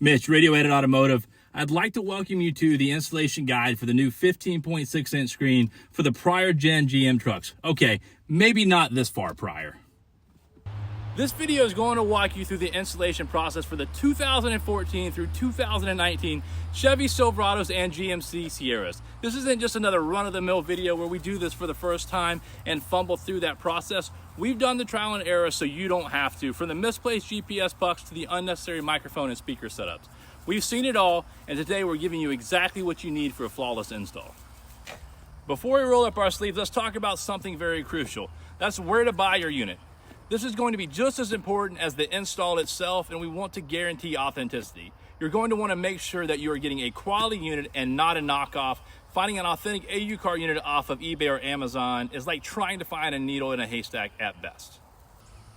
Mitch, Radio Edit Automotive. I'd like to welcome you to the installation guide for the new 15.6-inch screen for the prior gen GM trucks. Okay, maybe not this far prior. This video is going to walk you through the installation process for the 2014 through 2019 Chevy Silverados and GMC Sierras. This isn't just another run-of-the-mill video where we do this for the first time and fumble through that process. We've done the trial and error so you don't have to, from the misplaced GPS pucks to the unnecessary microphone and speaker setups. We've seen it all, and today we're giving you exactly what you need for a flawless install. Before we roll up our sleeves, let's talk about something very crucial. That's where to buy your unit. This is going to be just as important as the install itself, and we want to guarantee authenticity. You're going to want to make sure that you are getting a quality unit and not a knockoff. Finding an authentic AU car unit off of eBay or Amazon is like trying to find a needle in a haystack at best.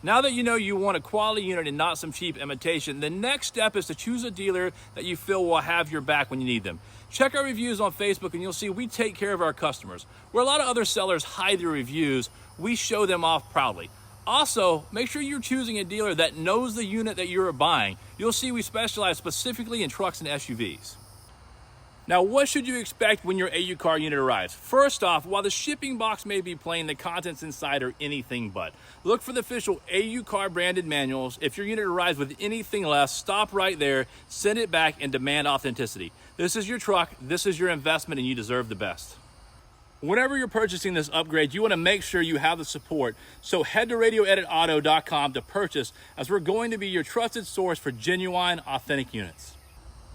Now that you know you want a quality unit and not some cheap imitation, the next step is to choose a dealer that you feel will have your back when you need them. Check our reviews on Facebook and you'll see we take care of our customers. Where a lot of other sellers hide their reviews, we show them off proudly. Also, make sure you're choosing a dealer that knows the unit that you're buying. You'll see we specialize specifically in trucks and SUVs. Now, what should you expect when your AU car unit arrives? First off, while the shipping box may be plain, the contents inside are anything but. Look for the official AU car branded manuals. If your unit arrives with anything less, stop right there, send it back, and demand authenticity. This is your truck, this is your investment, and you deserve the best. Whenever you're purchasing this upgrade, you want to make sure you have the support. So head to RadioEditAuto.com to purchase, as we're going to be your trusted source for genuine, authentic units.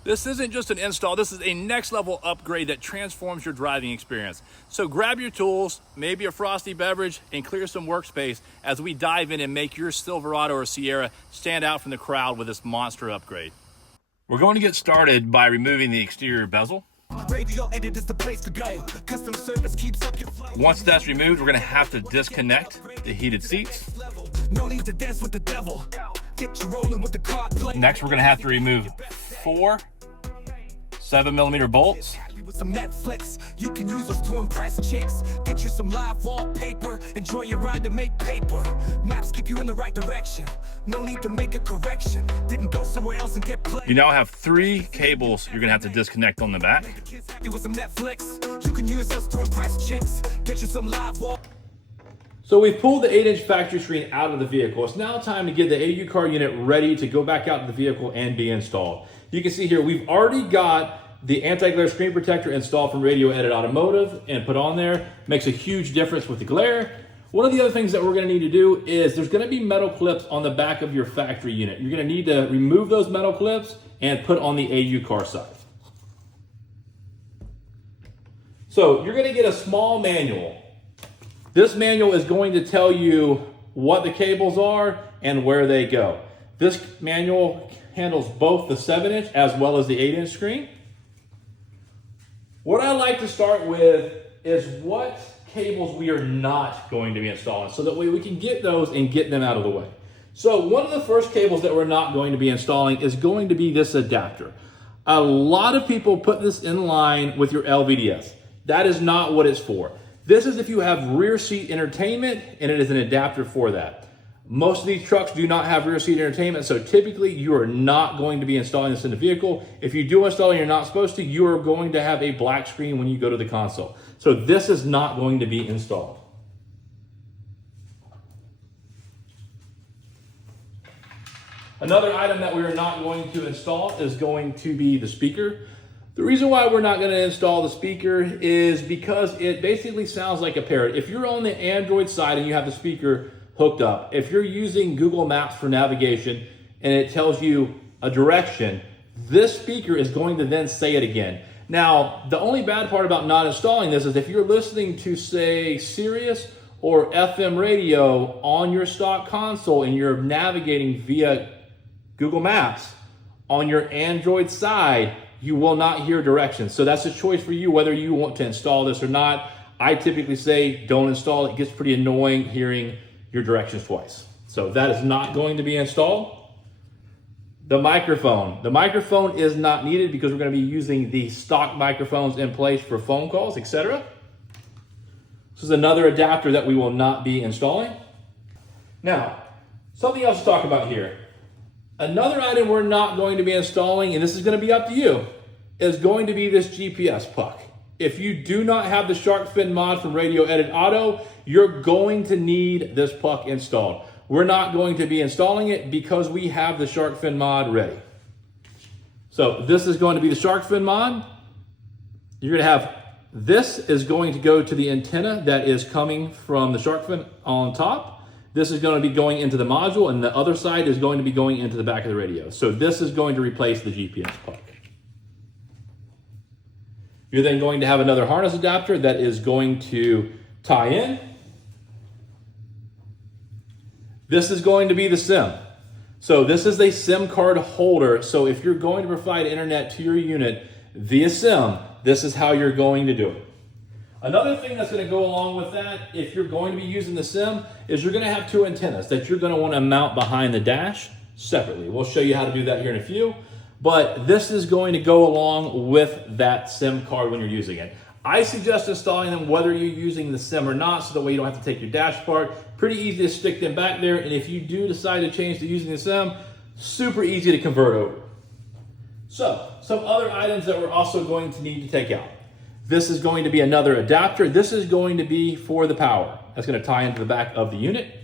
This isn't just an install, this is a next level upgrade that transforms your driving experience. So grab your tools, maybe a frosty beverage, and clear some workspace as we dive in and make your Silverado or Sierra stand out from the crowd with this monster upgrade. We're going to get started by removing the exterior bezel. Radio Edit is the place to go. Custom service keeps up your flow. Once that's removed, we're going to have to disconnect the heated seats. No need to dance with the devil. Get you rolling with the card play. Next, we're going to have to remove 4 7mm bolts. With some Netflix, you can use those to impress chicks. Get you some live wallpaper. Enjoy your ride to make paper. Maps keep you in the right direction. No need to make a correction. Didn't go somewhere else and get played. You now have 3 cables you're going to have to disconnect on the back. With some Netflix, you can use us to impress chicks. Get you some live wall. So we've pulled the 8-inch factory screen out of the vehicle. It's now time to get the AU car unit ready to go back out to the vehicle and be installed. You can see here, we've already got the anti-glare screen protector installed from Radio Edit Automotive and put on there. Makes a huge difference with the glare. One of the other things that we're going to need to do is there's going to be metal clips on the back of your factory unit. You're going to need to remove those metal clips and put on the AU car side. So you're going to get a small manual. This manual is going to tell you what the cables are and where they go. This manual handles both the 7-inch as well as the 8-inch screen. What I like to start with is what cables we are not going to be installing, so that way we can get those and get them out of the way. So one of the first cables that we're not going to be installing is going to be this adapter. A lot of people put this in line with your LVDS. That is not what it's for. This is if you have rear seat entertainment, and it is an adapter for that. Most of these trucks do not have rear seat entertainment, so typically you are not going to be installing this in the vehicle. If you do install and you're not supposed to, you are going to have a black screen when you go to the console. So this is not going to be installed. Another item that we are not going to install is going to be the speaker. The reason why we're not going to install the speaker is because it basically sounds like a parrot. If you're on the Android side and you have the speaker hooked up, if you're using Google Maps for navigation and it tells you a direction, this speaker is going to then say it again. Now, the only bad part about not installing this is if you're listening to, say, Sirius or FM radio on your stock console and you're navigating via Google Maps on your Android side, you will not hear directions. So that's a choice for you whether you want to install this or not. I typically say don't install it. It gets pretty annoying hearing your directions twice. So that is not going to be installed. The microphone. The microphone is not needed because we're going to be using the stock microphones in place for phone calls, etc. This is another adapter that we will not be installing. Now, something else to talk about here. Another item we're not going to be installing, and this is going to be up to you, is going to be this GPS puck. If you do not have the shark fin mod from Radio Edit Auto, you're going to need this puck installed. We're not going to be installing it because we have the shark fin mod ready. So this is going to be the shark fin mod. You're going to have, this is going to go to the antenna that is coming from the shark fin on top. This is going to be going into the module, and the other side is going to be going into the back of the radio. So this is going to replace the GPS puck. You're then going to have another harness adapter that is going to tie in. This is going to be the SIM. So this is a SIM card holder. So if you're going to provide internet to your unit via SIM, this is how you're going to do it. Another thing that's going to go along with that, if you're going to be using the SIM, is you're going to have two antennas that you're going to want to mount behind the dash separately. We'll show you how to do that here in a few. But this is going to go along with that SIM card when you're using it. I suggest installing them whether you're using the SIM or not, so that way you don't have to take your dash apart. Pretty easy to stick them back there, and if you do decide to change to using the SIM, super easy to convert over. So, some other items that we're also going to need to take out. This is going to be another adapter. This is going to be for the power. That's going to tie into the back of the unit.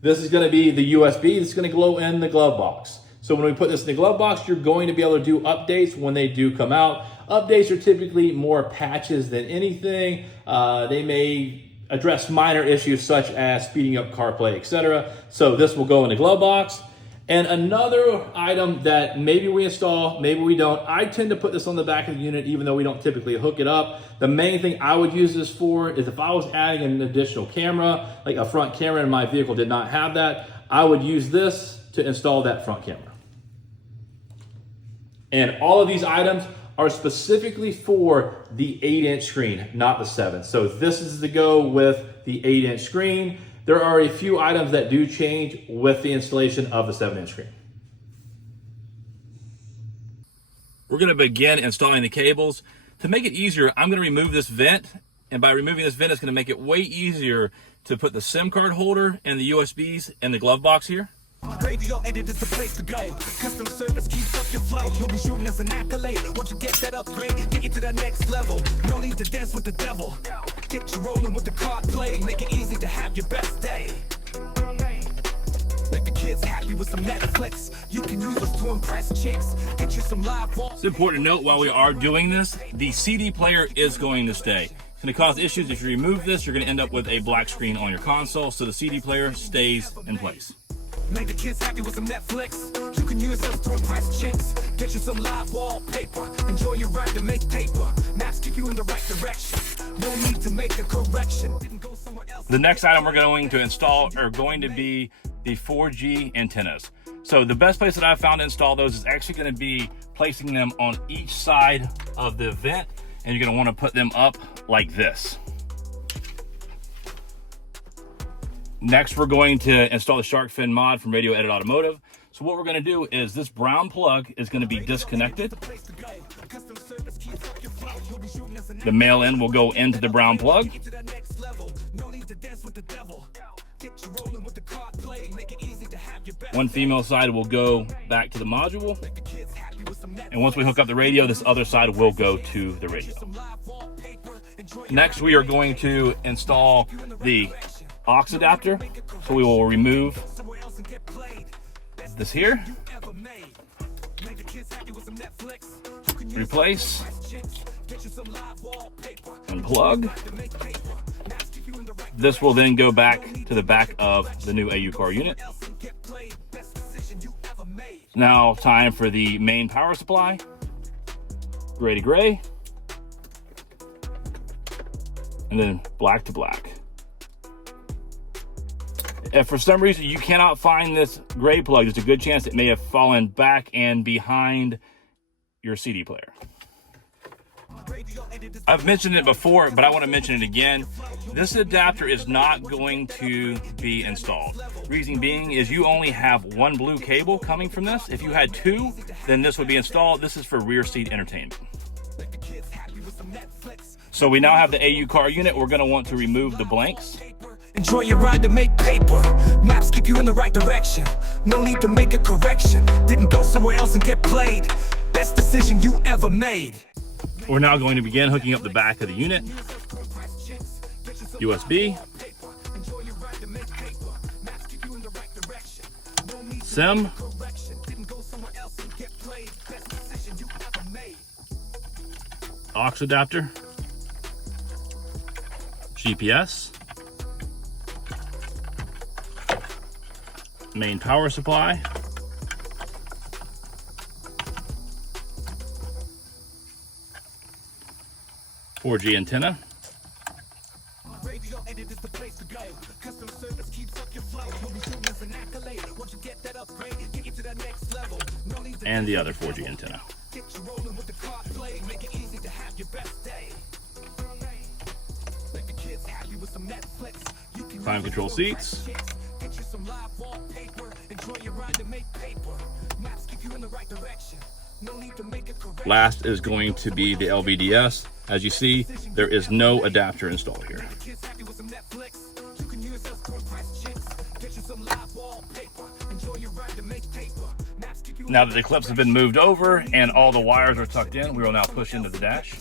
This is going to be the USB that's going to go in the glove box. So when we put this in the glove box, you're going to be able to do updates when they do come out. Updates are typically more patches than anything. They may address minor issues such as speeding up CarPlay, etc. So this will go in the glove box. And another item that maybe we install, maybe we don't. I tend to put this on the back of the unit even though we don't typically hook it up. The main thing I would use this for is if I was adding an additional camera, like a front camera and my vehicle did not have that, I would use this to install that front camera. And all of these items are specifically for the 8-inch screen, not the 7. So this is to go with the 8-inch screen. There are a few items that do change with the installation of the 7-inch screen. We're going to begin installing the cables. To make it easier, I'm going to remove this vent. And by removing this vent, it's going to make it way easier to put the SIM card holder and the USBs in the glove box here. Radio Edit is the place to go. Custom service keeps up your flow. You'll be shooting as an accolade. Once you get that upgrade, get you to that next level. No need to dance with the devil. Get you rolling with the card play. Make it easy to have your best day. Make the kids happy with some Netflix. You can use those to impress chicks. Get you some live walk. It's important to note while we are doing this, the CD player is going to stay. It's going to cause issues if you remove this. You're going to end up with a black screen on your console, so the CD player stays in place. Make the kids happy with some Netflix. You can use us to impress chicks. Get you some live wallpaper. Enjoy your ride to make paper. Maps keep you in the right direction. No need to make a correction. Didn't go somewhere else. The next item we're going to install are going to be the 4G antennas. So the best place that I've found to install those is actually going to be placing them on each side of the vent, and you're going to want to put them up like this. Next, we're going to install the shark fin mod from Radio Edit Automotive. So what we're going to do is this brown plug is going to be disconnected. The male end will go into the brown plug. One female side will go back to the module. And once we hook up the radio, this other side will go to the radio. Next, we are going to install the aux adapter. So we will remove this here, replace, unplug. This will then go back to the back of the new AU car unit. Now time for the main power supply, gray to gray, and then black to black. If for some reason you cannot find this gray plug, there's a good chance it may have fallen back and behind your CD player. I've mentioned it before, but I want to mention it again. This adapter is not going to be installed. Reason being is you only have one blue cable coming from this. If you had two, then this would be installed. This is for rear seat entertainment. So we now have the AU car unit. We're going to want to remove the blanks. Enjoy your ride to make paper. Maps keep you in the right direction. No need to make a correction. Didn't go somewhere else and get played. Best decision you ever made. We're now going to begin hooking up the back of the unit. USB. SIM. Aux adapter. GPS. Main power supply. .4G antenna. And the other 4G antenna. Climate control seats. Last is going to be the LVDS. As you see, there is no adapter installed here. Now that the clips have been moved over and all the wires are tucked in, we will now push into the dash.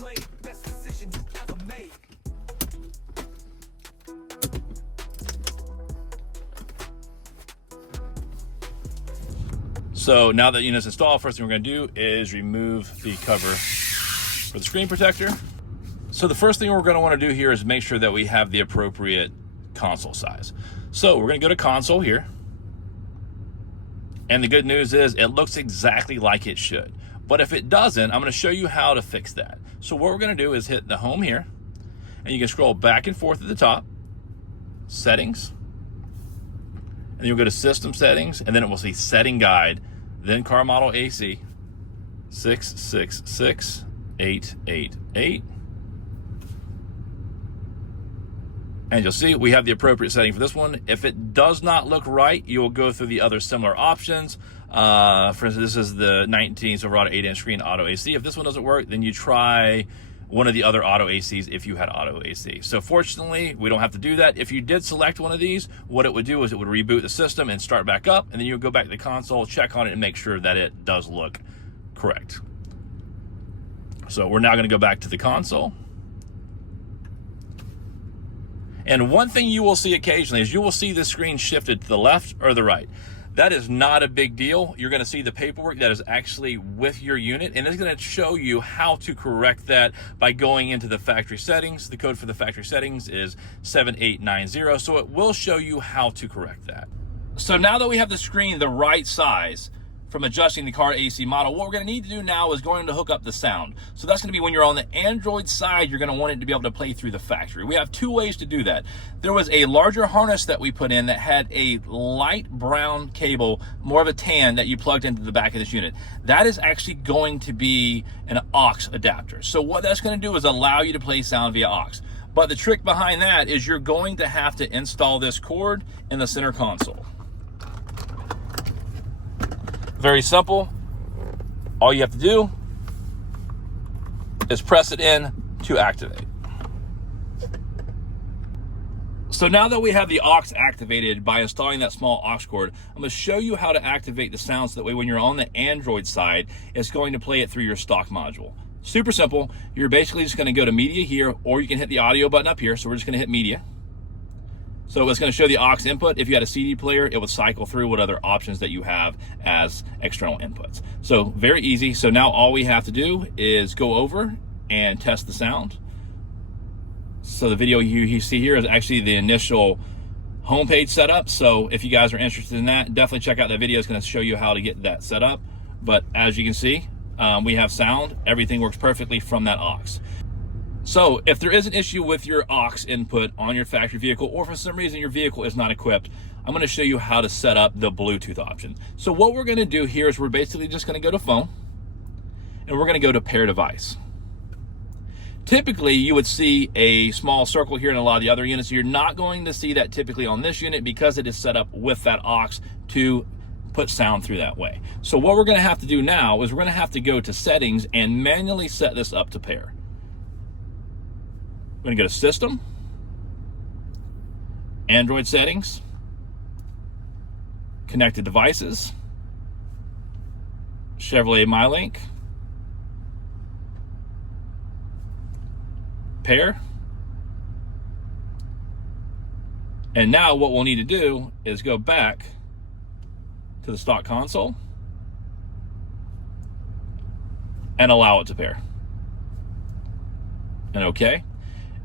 So now that the unit's installed, first thing we're going to do is remove the cover for the screen protector. So the first thing we're going to want to do here is make sure that we have the appropriate console size. So we're going to go to console here. And the good news is it looks exactly like it should. But if it doesn't, I'm going to show you how to fix that. So what we're going to do is hit the home here. And you can scroll back and forth at the top. Settings. And you'll go to system settings. And then it will say setting guide. Then car model AC 666888. And you'll see we have the appropriate setting for this one. If it does not look right, you will go through the other similar options. For instance, this is the 19 Silverado 8-inch screen auto AC. If this one doesn't work, then you try one of the other auto ACs if you had auto AC. So fortunately, we don't have to do that. If you did select one of these, what it would do is it would reboot the system and start back up, and then you would go back to the console, check on it, and make sure that it does look correct. So we're now gonna go back to the console. And one thing you will see occasionally is you will see the screen shifted to the left or the right. That is not a big deal. You're gonna see the paperwork that is actually with your unit, and it's gonna show you how to correct that by going into the factory settings. The code for the factory settings is 7890, so it will show you how to correct that. So now that we have the screen the right size from adjusting the car AC model, what we're gonna need to do now is going to hook up the sound. So that's gonna be when you're on the Android side, you're gonna want it to be able to play through the factory. We have two ways to do that. There was a larger harness that we put in that had a light brown cable, more of a tan, that you plugged into the back of this unit. That is actually going to be an aux adapter. So what that's gonna do is allow you to play sound via aux. But the trick behind that is you're going to have to install this cord in the center console. Very simple. All you have to do is press it in to activate. So now that we have the aux activated by installing that small aux cord, I'm going to show you how to activate the sound so that way when you're on the Android side, it's going to play it through your stock module. Super simple. You're basically just going to go to media here, or you can hit the audio button up here. So we're just going to hit media. So it's going to show the aux input. If you had a CD player, it would cycle through what other options that you have as external inputs. So very easy. So now all we have to do is go over and test the sound. So the video you see here is actually the initial homepage setup. So if you guys are interested in that, definitely check out that video. It's going to show you how to get that set up. But as you can see, we have sound. Everything works perfectly from that aux. So if there is an issue with your aux input on your factory vehicle, or for some reason your vehicle is not equipped, I'm going to show you how to set up the Bluetooth option. So what we're going to do here is we're basically just going to go to phone, and we're going to go to pair device. Typically you would see a small circle here in a lot of the other units. You're not going to see that typically on this unit because it is set up with that aux to put sound through that way. So what we're going to have to do now is we're going to have to go to settings and manually set this up to pair. We're going to go to system, Android settings, connected devices, Chevrolet MyLink, pair. And now what we'll need to do is go back to the stock console and allow it to pair. And okay.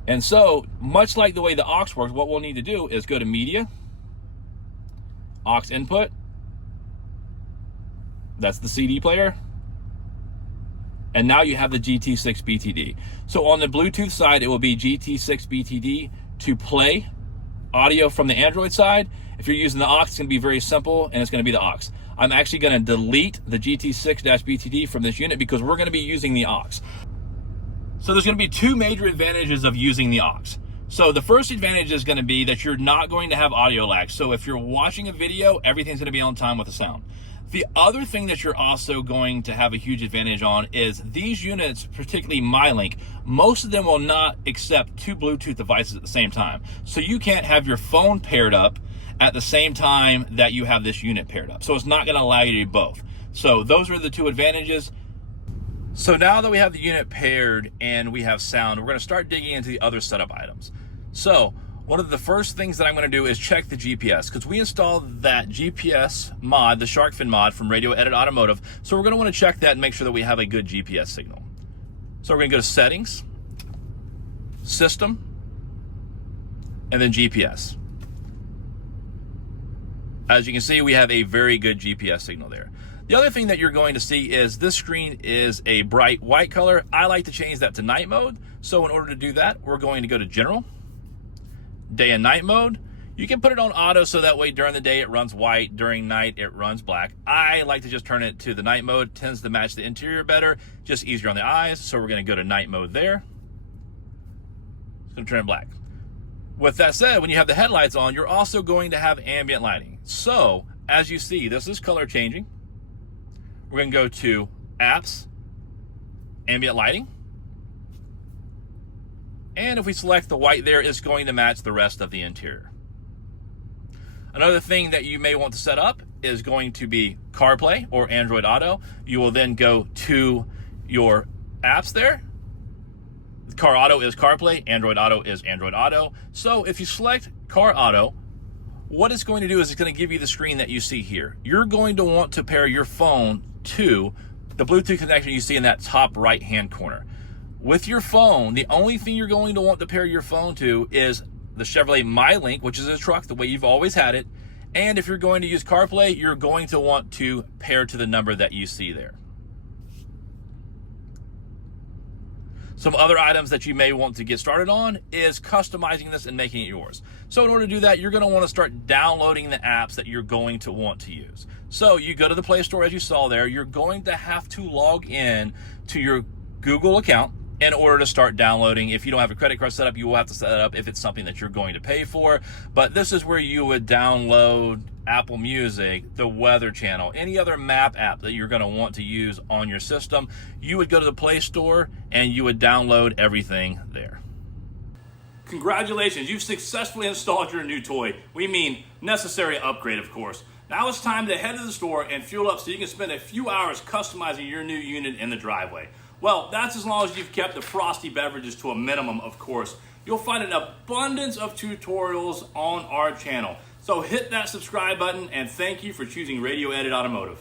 And so, much like the way the aux works, what we'll need to do is go to media, aux input, that's the CD player, and now you have the GT6 BTD. So on the Bluetooth side, it will be GT6 BTD to play audio from the Android side. If you're using the aux, it's going to be very simple, and it's going to be the aux. I'm actually going to delete the GT6-BTD from this unit because we're going to be using the aux. So there's going to be two major advantages of using the aux. So the first advantage is going to be that you're not going to have audio lag. So if you're watching a video, everything's going to be on time with the sound. The other thing that you're also going to have a huge advantage on is these units, particularly MyLink, most of them will not accept two Bluetooth devices at the same time. So you can't have your phone paired up at the same time that you have this unit paired up. So it's not going to allow you to do both. So those are the two advantages. So now that we have the unit paired and we have sound, we're going to start digging into the other setup items. So one of the first things that I'm going to do is check the GPS, because we installed that GPS mod, the Shark Fin mod from Radio Edit Automotive. So we're going to want to check that and make sure that we have a good GPS signal. So we're going to go to Settings, System, and then GPS. As you can see, we have a very good GPS signal there. The other thing that you're going to see is this screen is a bright white color. I like to change that to night mode. So in order to do that, we're going to go to General, Day and Night mode. You can put it on auto so that way during the day it runs white, during night it runs black. I like to just turn it to the night mode, tends to match the interior better, just easier on the eyes. So we're going to go to night mode there. It's going to turn it black. With that said, when you have the headlights on, you're also going to have ambient lighting. So as you see, this is color changing. We're going to go to Apps, Ambient Lighting. And if we select the white there, it's going to match the rest of the interior. Another thing that you may want to set up is going to be CarPlay or Android Auto. You will then go to your apps there. Car Auto is CarPlay, Android Auto is Android Auto. So if you select Car Auto, what it's going to do is it's going to give you the screen that you see here. You're going to want to pair your phone to the Bluetooth connection you see in that top right-hand corner. With your phone, the only thing you're going to want to pair your phone to is the Chevrolet MyLink, which is a truck the way you've always had it. And if you're going to use CarPlay, you're going to want to pair to the number that you see there. Some other items that you may want to get started on is customizing this and making it yours. So in order to do that, you're going to want to start downloading the apps that you're going to want to use. So you go to the Play Store, as you saw there. You're going to have to log in to your Google account in order to start downloading. If you don't have a credit card set up, you will have to set it up if it's something that you're going to pay for. But this is where you would download Apple Music, the Weather Channel, any other map app that you're going to want to use on your system. You would go to the Play Store and you would download everything there. Congratulations, you've successfully installed your new toy. We mean necessary upgrade, of course. Now it's time to head to the store and fuel up so you can spend a few hours customizing your new unit in the driveway. Well, that's as long as you've kept the frosty beverages to a minimum, of course. You'll find an abundance of tutorials on our channel. So hit that subscribe button, and thank you for choosing Radio Edit Automotive.